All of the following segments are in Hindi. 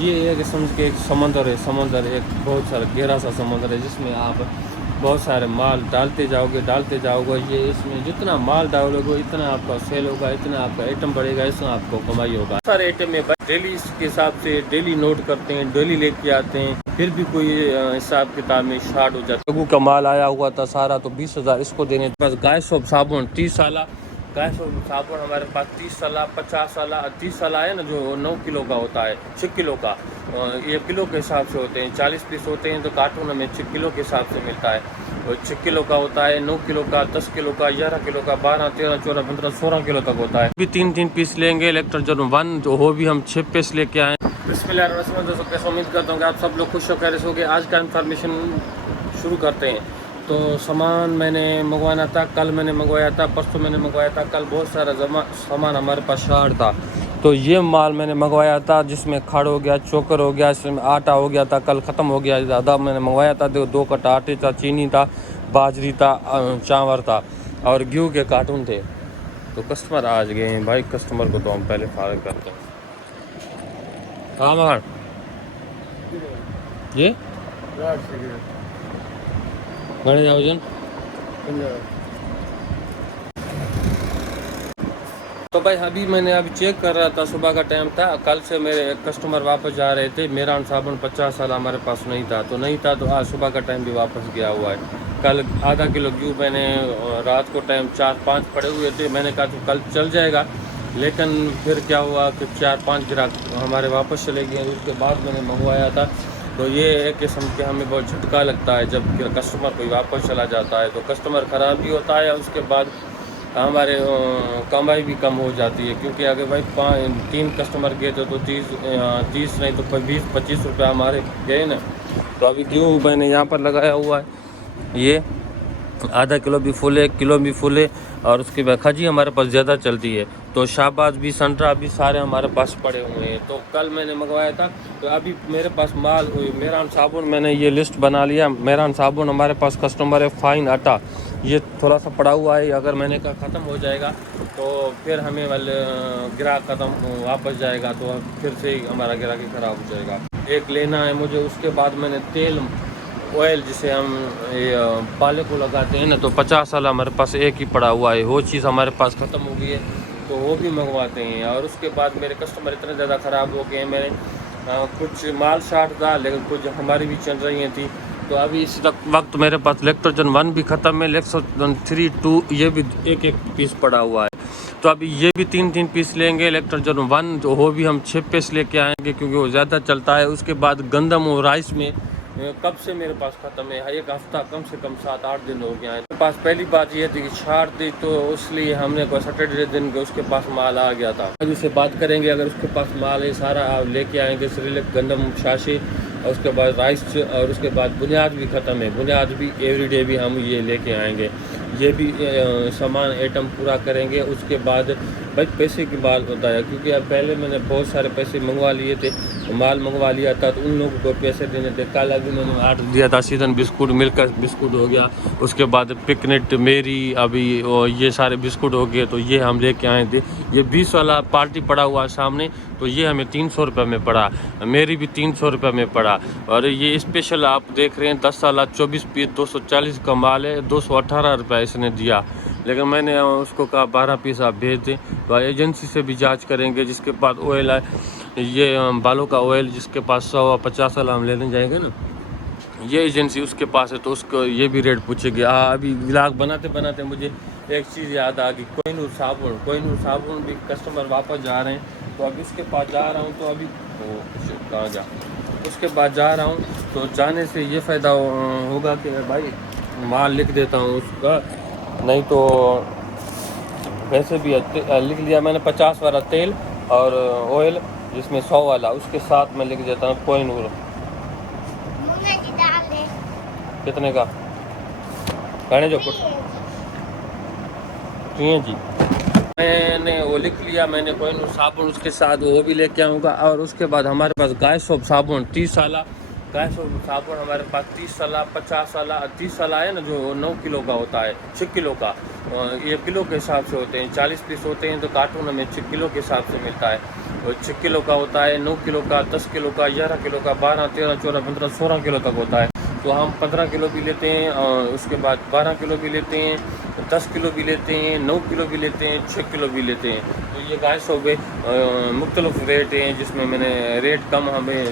ये एक समझ के एक समंदर है, समंदर एक बहुत सारा गहरा सा समंदर है जिसमें आप बहुत सारे माल डालते जाओगे। ये इसमें जितना माल डालोगे इतना आपका सेल होगा, इतना आपका आइटम बढ़ेगा, इसमें आपको कमाई होगा। सारे आइटम में डेली के हिसाब से डेली नोट करते हैं, डेली लेके आते हैं, फिर भी कोई हिसाब किताब में शार्ट हो जाता है। लोगों का माल आया हुआ था सारा, तो 20,000 इसको देने। बस गाय सोप साबुन 30 साल, गाय सोप साबुन हमारे पास 30 साल 50 साल 30 साल है ना, जो 9 किलो का होता है, 6 किलो का, ये किलो के हिसाब से होते हैं। 40 पीस होते हैं तो कार्टून में 6 किलो के हिसाब से मिलता है। और 6 किलो का होता है, 9 किलो का, 10 किलो का, 11 किलो का, 12 13 14 15 16 किलो तक होता है। भी 3 पीस लेंगे। इलेक्ट्रोजन 1 जो हो भी हम 6 पीस लेके आए। बिस्मिल्लाहिर्रहमानिर्रहीम। दोस्तों कैसे, उम्मीद करता हूँ कि आप सब लोग खुश होकर रहोगे। आज का इन्फॉर्मेशन शुरू करते हैं। तो सामान मैंने मंगवाना था, कल मैंने मंगवाया था, परसों मैंने मंगवाया था, कल बहुत सारा सामान हमारे पास शार्ट था। तो ये माल मैंने मंगवाया था जिसमें खड़ हो गया, चोकर हो गया, इसमें आटा हो गया था, कल ख़त्म हो गया। ज़्यादा मैंने मंगवाया था, 2 कट्टा आटे था, चीनी था, बाजरी था, चावल था और गेहूँ के कार्टून थे। तो कस्टमर आज गए हैं भाई, कस्टमर को तो हम पहले फारग करते हैं। हाँ मगर ये गणे जाओ जन। तो भाई अभी चेक कर रहा था, सुबह का टाइम था, कल से मेरे कस्टमर वापस जा रहे थे। मेरा साबुन 50 साल हमारे पास नहीं था, तो आज सुबह का टाइम भी वापस गया हुआ है। कल आधा किलो गेहूँ मैंने रात को टाइम 4-5 पड़े हुए थे, मैंने कहा तो कल चल जाएगा, लेकिन फिर क्या हुआ कि 4-5 ग्राहक हमारे वापस चले गए। उसके बाद मैंने मंगवाया था। तो ये एक किस्म के हमें बहुत झटका लगता है जब कस्टमर कोई वापस चला जाता है, तो कस्टमर ख़राब भी होता है, उसके बाद हमारे कमाई भी कम हो जाती है। क्योंकि अगर भाई 3 कस्टमर गए थे तो 30 नहीं तो 20-25 रुपये हमारे गए ना। तो अभी गेहूँ मैंने यहाँ पर लगाया हुआ है, ये आधा किलो भी फुल है, 1 किलो भी फुल है। और उसके बाद खजी हमारे पास ज़्यादा चलती है, तो शाहबाज भी, संतरा भी सारे हमारे पास पड़े हुए हैं। तो कल मैंने मंगवाया था, तो अभी मेरे पास माल मेरा साबुन, मैंने ये लिस्ट बना लिया। मेरा साबुन हमारे पास कस्टमर है फाइन आटा, ये थोड़ा सा पड़ा हुआ है, अगर मैंने कहा ख़त्म हो जाएगा तो फिर हमें वाले ग्राहक ख़त्म वापस जाएगा, तो फिर से ही हमारा ग्राहक ही ख़राब हो जाएगा। एक लेना है मुझे। उसके बाद मैंने तेल ऑयल जिसे हम ये पाले को लगाते हैं ना, तो 50 साल हमारे पास एक ही पड़ा हुआ है, वो चीज़ हमारे पास ख़त्म हो गई है, तो वो भी मंगवाते हैं। और उसके बाद मेरे कस्टमर इतने ज़्यादा ख़राब हो गए हैं, मैंने कुछ माल शार्ट था लेकिन कुछ हमारी भी चल रही थी। तो अभी इस वक्त मेरे पास इलेक्ट्रोजन 1 भी ख़त्म है, इलेक्ट्रोजन 3, 2 ये भी एक पीस पड़ा हुआ है। तो अभी ये भी 3 पीस लेंगे। इलेक्ट्रोजन 1 जो हो भी हम 6 पीस लेके आएंगे क्योंकि वो ज़्यादा चलता है। उसके बाद गंदम और राइस में कब से मेरे पास ख़त्म है, एक हफ़्ता कम से कम 7-8 दिन हो गया है। मेरे पास पहली बात ये थी कि छाट दी, तो इसलिए हमने कोई सैटरडे दिन के उसके पास माल आ गया था। अभी उससे बात करेंगे, अगर उसके पास माल है सारा आप लेके आएंगे, सिर्फ गंदम छाशी और उसके बाद राइस और उसके बाद बुनियाद भी ख़त्म है। बुनियाद भी एवरीडे भी हम ये लेके आएंगे, ये भी सामान आइटम पूरा करेंगे। उसके बाद भाई पैसे की बात होता है, क्योंकि अब पहले मैंने बहुत सारे पैसे मंगवा लिए थे, माल मंगवा लिया था, तो उन लोगों को पैसे देने थे। कल अभी मैंने ऑर्डर दिया था सीजन बिस्कुट, मिल्क बिस्कुट हो गया, उसके बाद पिकनिट मेरी, अभी ये सारे बिस्कुट हो गए, तो ये हम लेके आए थे। ये 20 वाला पार्टी पड़ा हुआ सामने, तो ये हमें 300 रुपये में पड़ा, मेरी भी 300 रुपये में पड़ा। और ये स्पेशल आप देख रहे हैं 10 साल 24 पीस 240 का माल है, 218 रुपये इसने दिया, लेकिन मैंने उसको कहा 12 पीस आप भेज दें। तो एजेंसी से भी जांच करेंगे। जिसके पास ऑयल है, ये बालों का ऑयल जिसके पास 150 वाला हम लेने जाएंगे ना, ये एजेंसी उसके पास है, तो उसको ये भी रेट पूछेगी। अभी व्लॉग बनाते बनाते मुझे एक चीज़ याद आ गई, कोहिनूर साबुन भी कस्टमर वापस जा रहे हैं, तो अभी उसके पास जा रहा हूँ। तो अभी कहाँ जा, उसके बाद जा रहा हूँ, तो जाने से ये फ़ायदा होगा कि भाई माल लिख देता हूँ उसका, नहीं तो वैसे भी लिख लिया मैंने 50 वाला तेल और ऑयल जिसमें 100 वाला, उसके साथ मैं लिख देता हूँ कोहिनूर। कितने का कहने जो कुछ जी, मैंने वो लिख लिया, मैंने कोहिनूर साबुन उसके साथ वो भी लेके आऊँगा। और उसके बाद हमारे पास गाय सोप साबुन 30 साल, गाय सोप साबुन हमारे पास 30 साल 50 साल 30 साल है ना, जो 9 किलो का होता है, 6 किलो का, ये किलो के हिसाब से होते हैं। 40 पीस होते हैं तो कार्टून में 6 किलो के हिसाब से मिलता है। 6 किलो का होता है, 9 किलो का, 10 किलो का, 11 किलो का, 12, 13, 14, 15, 16 किलो तक होता है। तो हम 15 किलो भी लेते हैं और उसके बाद 12 किलो भी लेते हैं, 10 किलो भी लेते हैं, 9 किलो भी लेते हैं, 6 किलो भी लेते हैं। तो ये गाय हो गए मुख्तलिफ रेट हैं, जिसमें मैंने रेट कम हमें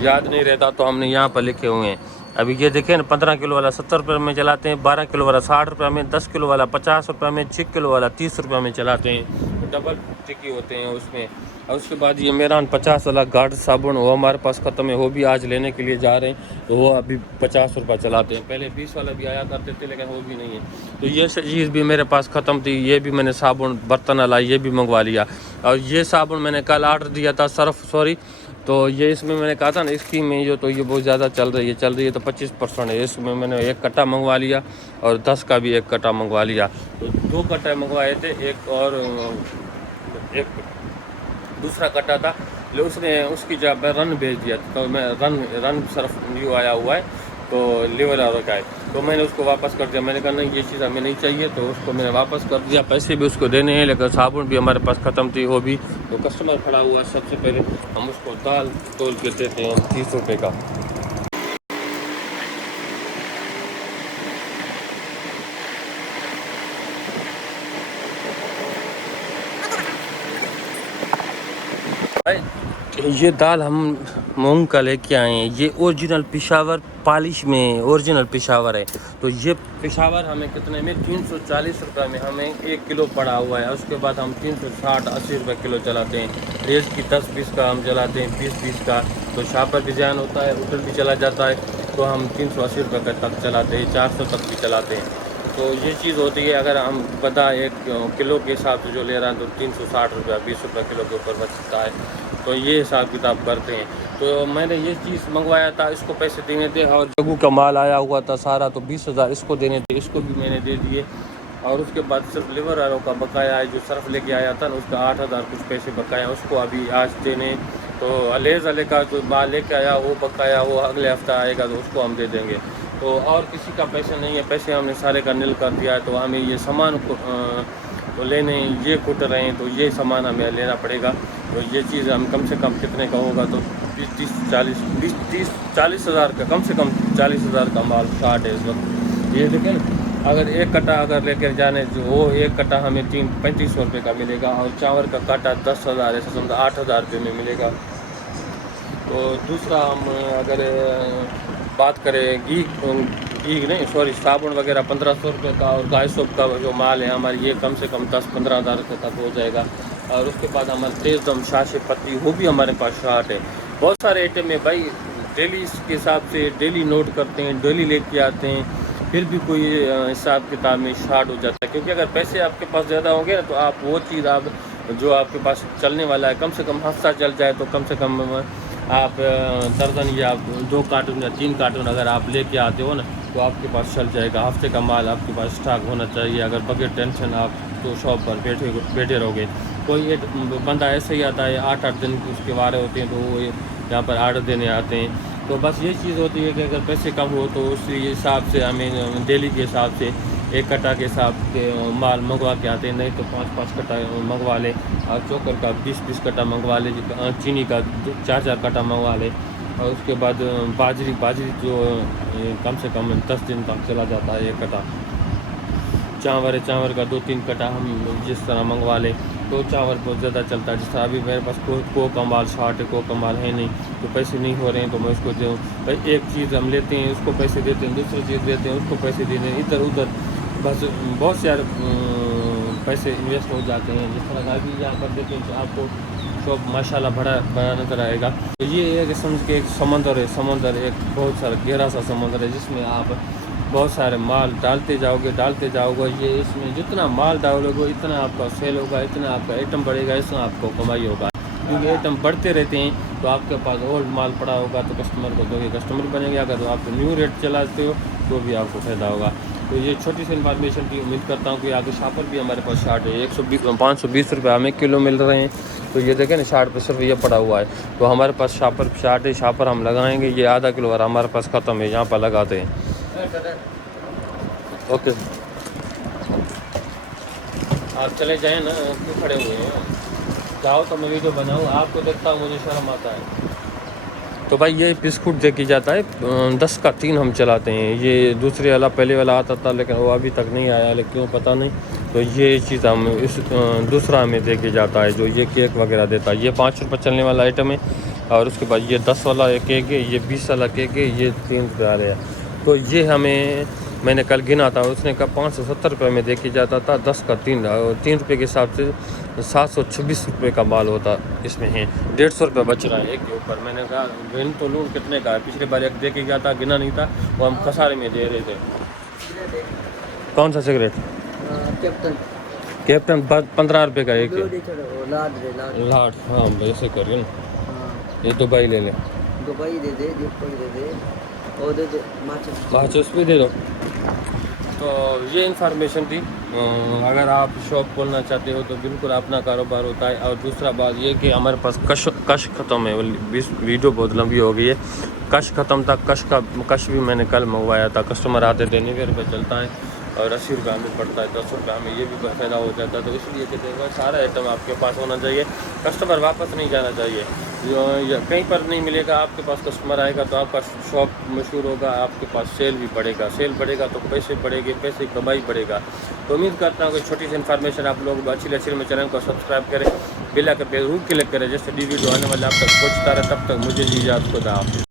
याद नहीं रहता तो हमने यहाँ पर लिखे हुए हैं। अभी ये देखें ना, 15 किलो वाला 70 रुपये में चलाते हैं, 12 किलो वाला 60 रुपये में, 10 किलो वाला 50 रुपये में, 6 किलो वाला 30 रुपये में चलाते हैं। तो डबल टिक्की होते हैं उसमें। और उसके बाद ये मेरान 50 वाला गार्ड साबुन, वो हमारे पास ख़त्म है, वो भी आज लेने के लिए जा रहे हैं। तो वो अभी 50 रुपये चलाते हैं। पहले 20 वाला भी आया करते थे, लेकिन वो भी नहीं है। तो ये चीज़ भी मेरे पास ख़त्म थी। ये भी मैंने साबुन बर्तन वाला ये भी मंगवा लिया। और ये साबुन मैंने कल आर्डर दिया था, सर्फ सॉरी। तो ये इसमें मैंने कहा था ना, इसकी में जो तो ये बहुत ज़्यादा चल रही है तो 25% है। इसमें मैंने एक कट्टा मंगवा लिया और 10 का भी एक कट्टा मंगवा लिया। तो 2 कट्टे मंगवाए थे, एक दूसरा कट्टा था, ले उसने उसकी जगह पर रन भेज दिया। तो मैं रन सर्फ न्यू आया हुआ है, तो लीवर आर का है, तो मैंने उसको वापस कर दिया। मैंने कहा नहीं, ये चीज़ हमें नहीं चाहिए, तो उसको मैंने वापस कर दिया। पैसे भी उसको देने हैं, लेकिन साबुन भी हमारे पास ख़त्म थी वो भी। तो कस्टमर खड़ा हुआ, सबसे पहले हम उसको दाल तोल के देते हैं 30 रुपये का। ये दाल हम मूंग का लेके आए हैं। ये ओरिजिनल पेशावर पॉलिश में ओरिजिनल पेशावर है। तो ये पेशावर हमें कितने में 340 रुपये में हमें 1 किलो पड़ा हुआ है। उसके बाद हम 360-80 रुपये किलो चलाते हैं। रेज की 10-20 का हम चलाते हैं, 20-20 का। तो शापर डिजाइन होता है, उधर भी चला जाता है, तो हम 380 रुपये तक चलाते हैं, 400 तक भी चलाते हैं। तो ये चीज़ होती है, अगर हम बता 1 किलो के हिसाब से जो ले रहे हैं तो 360 रुपया 20 रुपये किलो के ऊपर बचता है। तो ये हिसाब किताब करते हैं। तो मैंने ये चीज़ मंगवाया था, इसको पैसे देने थे, और जगू का माल आया हुआ था सारा, तो 20,000 इसको देने थे, इसको भी मैंने दे दिए। और उसके बाद सिर्फ लिवर वालों का बकाया है, जो सर्फ लेके आया था ना, उसका 8,000 कुछ पैसे बकाया, उसको अभी आज देने। तो अलेज़ अले का जो माल लेके आया वो बकाया, वो अगले हफ्ता आएगा, तो उसको हम दे देंगे। तो और किसी का पैसे नहीं है, पैसे हमने सारे का निल कर दिया है। तो हमें ये सामान को तो लेने ये कुट रहे हैं, तो ये सामान हमें लेना पड़ेगा। तो ये चीज़ हम कम से कम कितने का होगा, तो 40 हज़ार का, कम से कम 40 हज़ार का माल शार्ट है इस वक्त। ये देखें, अगर एक कट्टा अगर लेकर जाने, जो वो एक कट्टा हमें 3500 रुपये का मिलेगा, और चावल का काटा 10,000 ऐसा समझो 8,000 रुपये में मिलेगा। तो दूसरा हम अगर बात करें घी नहीं सॉरी साबुन वगैरह 1500 रुपये का, और गाय सोप का जो माल है हमारी, ये कम से कम 10-15 हज़ार रुपये तक हो जाएगा। और उसके बाद हमारे तेज़ दम शाशे पत्ती, वो भी हमारे पास शार्ट है। बहुत सारे आइटम है भाई, डेली के हिसाब से डेली नोट करते हैं, डेली लेके आते हैं, फिर भी कोई हिसाब किताब में शार्ट हो जाता है। क्योंकि अगर पैसे आपके पास ज़्यादा होंगे ना, तो आप वो चीज़ आप जो आपके पास चलने वाला है, कम से कम हफ्ता चल जाए, तो कम से कम आप दर्जन या 2 कार्टून या 3 कार्टून अगर आप लेके आते हो ना, तो आपके पास चल जाएगा। हफ्ते का माल आपके पास स्टॉक होना चाहिए। अगर बगैर टेंशन आप तो शॉप पर बैठे रहोगे। कोई एक बंदा ऐसे ही आता है, 8-8 दिन उसके वारे होते हैं, तो वो यहाँ पर आर्डर देने आते हैं। तो बस ये चीज़ होती है कि अगर पैसे कम हो तो उसी हिसाब से हमें डेली के हिसाब से एक कट्टा के हिसाब के माल मंगवा के आते हैं। नहीं तो 5-5 कट्टा मंगवा ले, और चोकर का 20-20 कट्टा मंगवा ले, चीनी का 4-4 कट्टा मंगवा ले। और उसके बाद बाजरी जो कम से कम 10 दिन तक चला जाता है एक कट्टा। चावल का 2-3 कट्टा हम जिस तरह मंगवा लें, तो चावल बहुत ज़्यादा चलता है। जिस तरह अभी मेरे पास को कमाल शार्ट है, को कमाल है नहीं, तो पैसे नहीं हो रहे हैं, तो मैं उसको दूँ भाई। एक चीज़ हम लेते हैं, उसको पैसे देते हैं, दूसरी चीज़ लेते हैं, उसको पैसे देते हैं, इधर उधर बस बहुत सारे पैसे इन्वेस्ट हो जाते हैं। जिस तरह अभी यहाँ पर देखें तो आपको शॉप माशाल्लाह बड़ा नजर आएगा। तो ये एक समझ के एक समंदर है, एक बहुत सारा गहरा सा समंदर है, जिसमें आप बहुत सारे माल डालते जाओगे। ये इसमें जितना माल डालोगे इतना आपका सेल होगा, इतना आपका आइटम बढ़ेगा, इसमें आपको कमाई होगा। क्योंकि आइटम बढ़ते रहते हैं, तो आपके पास ओल्ड माल पड़ा होगा, तो कस्टमर को दोगे, कस्टमर बनेंगे। अगर आप न्यू रेट चलाते हो तो भी आपको फ़ायदा होगा। तो ये छोटी सी इन्फॉर्मेशन की उम्मीद करता हूँ कि आगे शापर भी हमारे पास शार्ट है। 520 रुपये हमें किलो मिल रहे हैं। तो ये देखें ना, 60 रुपये सिर्फ ये पड़ा हुआ है। तो हमारे पास शार्ट है, शापर हम लगाएंगे। ये आधा किलो और हमारे पास ख़त्म है, यहाँ पर लगाते हैं। ओके, आप चले जाएँ ना, क्यों खड़े हुए हैं? चाहो तो मैं वीडियो बनाऊँ, आपको देखता हूँ मुझे शर्म आता है। तो भाई ये बिस्कुट दे की जाता है 10 का 3 हम चलाते हैं। ये दूसरे वाला पहले वाला आता था लेकिन वो अभी तक नहीं आया, लेकिन क्यों पता नहीं। तो ये चीज़ हम इस दूसरा हमें दे के जाता है, जो ये केक वगैरह देता है। ये 5 रुपये चलने वाला आइटम है। और उसके बाद ये 10 वाला केक है, ये 20 वाला केक है, ये 3 रुपये वाले है। तो ये हमें मैंने कल गिना था, उसने कहा 570 रुपये में दे के जाता था। 10 का 3 रुपये के हिसाब से 726 रुपये का माल होता इसमें है। 150 रुपये बच रहा है एक के ऊपर। मैंने कहा गिन तो लूँ कितने का है, पिछले बार एक दे के गया था, गिना नहीं था, वो हम खसारे में दे रहे थे। कौन सा सिगरेट? कैप्टन 15 रुपये का एक है। लाड, हाँ ऐसे करिए ना। ये दुबई ले लें, दुबई दे दे, और दे दे माचिस भी दे दो। तो ये इन्फॉर्मेशन थी। अगर आप शॉप खोलना चाहते हो तो बिल्कुल अपना कारोबार होता है। और दूसरा बात ये कि हमारे पास कश ख़त्म है। वीडियो बहुत लंबी हो गई है। कश ख़त्म था। कश भी मैंने कल मंगवाया था। कस्टमर आते थे, 90 रुपये चलता है और 80 रुपये हमें पड़ता है, 10 रुपये हमें ये भी फ़ायदा हो जाता है। तो इसलिए कहते हैं सारा आइटम आपके पास होना चाहिए, कस्टमर वापस नहीं जाना चाहिए। कहीं पर नहीं मिलेगा, आपके पास कस्टमर आएगा तो आपका शॉप मशहूर होगा, आपके पास सेल भी बढ़ेगा। सेल बढ़ेगा तो पैसे बढ़ेंगे, पैसे कमाई बढ़ेगा। तो उम्मीद करता हूँ कि छोटी सी इन्फॉर्मेशन आप लोग अच्छी लगी में चैनल को सब्सक्राइब करें, बेल आइकन पे जरूर क्लिक करें, जैसे भी वीडियो आने वाले आप तक पहुँचता रहे। तब तक मुझे इजाज़त खुदा हाफ़िज़।